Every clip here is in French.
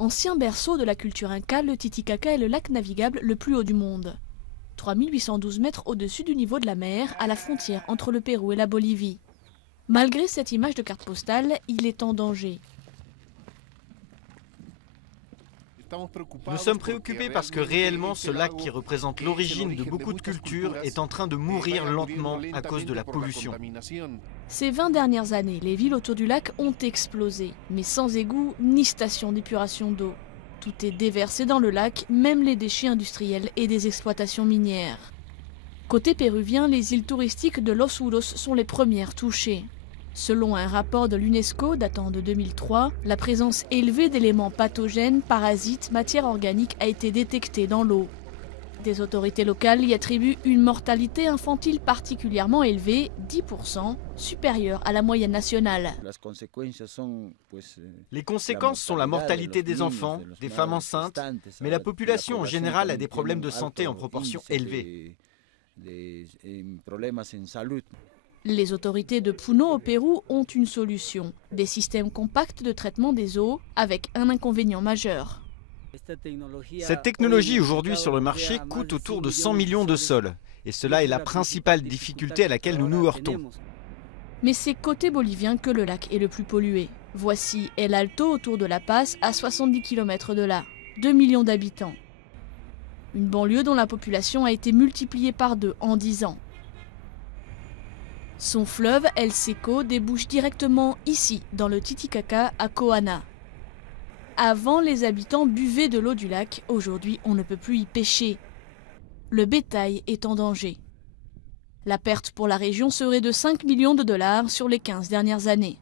Ancien berceau de la culture inca, le Titicaca est le lac navigable le plus haut du monde. 3812 mètres au-dessus du niveau de la mer, à la frontière entre le Pérou et la Bolivie. Malgré cette image de carte postale, il est en danger. Nous sommes préoccupés parce que réellement ce lac qui représente l'origine de beaucoup de cultures est en train de mourir lentement à cause de la pollution. Ces 20 dernières années, les villes autour du lac ont explosé, mais sans égouts ni station d'épuration d'eau. Tout est déversé dans le lac, même les déchets industriels et des exploitations minières. Côté péruvien, les îles touristiques de Los Huros sont les premières touchées. Selon un rapport de l'UNESCO datant de 2003, la présence élevée d'éléments pathogènes, parasites, matières organiques a été détectée dans l'eau. Des autorités locales y attribuent une mortalité infantile particulièrement élevée, 10%, supérieure à la moyenne nationale. Les conséquences sont la mortalité des enfants, des femmes enceintes, mais la population en général a des problèmes de santé en proportion élevée. Les autorités de Puno au Pérou ont une solution, des systèmes compacts de traitement des eaux avec un inconvénient majeur. Cette technologie aujourd'hui sur le marché coûte autour de 100 millions de sols. Et cela est la principale difficulté à laquelle nous nous heurtons. Mais c'est côté bolivien que le lac est le plus pollué. Voici El Alto autour de La Paz, à 70 km de là, 2 millions d'habitants. Une banlieue dont la population a été multipliée par 2 en 10 ans. Son fleuve, El Seco, débouche directement ici, dans le Titicaca, à Coana. Avant, les habitants buvaient de l'eau du lac. Aujourd'hui, on ne peut plus y pêcher. Le bétail est en danger. La perte pour la région serait de 5 millions de dollars sur les 15 dernières années.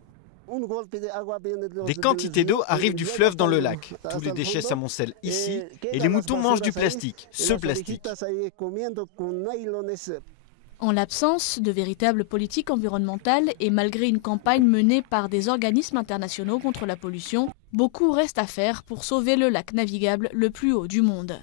Des quantités d'eau arrivent du fleuve dans le lac. Tous les déchets s'amoncellent ici et les moutons mangent du plastique, ce plastique. En l'absence de véritables politiques environnementales et malgré une campagne menée par des organismes internationaux contre la pollution, beaucoup reste à faire pour sauver le lac navigable le plus haut du monde.